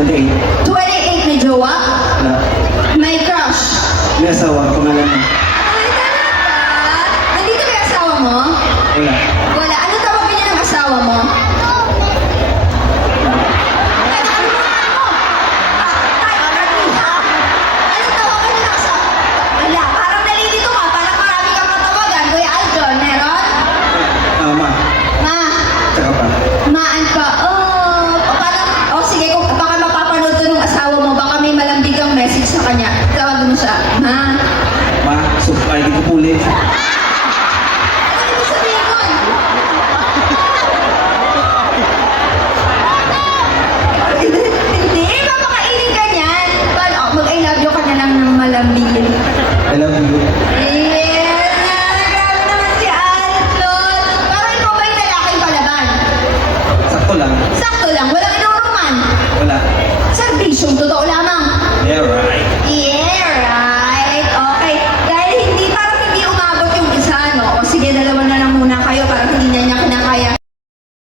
28. 28 na jowa? Wala. May crush? May asawa, pangalan mo. Ay, talaga? Nandito ba yung asawa mo? Wala. Wala. Ano tawagin niya ng asawa mo? Ano tawagan niya ng asawa? Wala. Parang nalilito ka. Parang marami kang matawagan. Kuya Aljon, meron? Ma. Ma. Tsaka pa. Maan pa. Oh, parang, oh sige, kung baka mapapanood to ng asawa mo, baka may malambig kang message sa kanya. Tawagin mo siya. Ma. Ma, supply di ko puli. Ano ibig sabihin nun? Hindi, papakainin ka niyan. Paano, mag-I love you ka na lang ng malambing. I love you. Yes! Grabe naman si Alton. Parang ikaw ba yung lalaking palaban? Sakto lang. Sakto lang, walang inuruman. Wala. Serbisyong totoo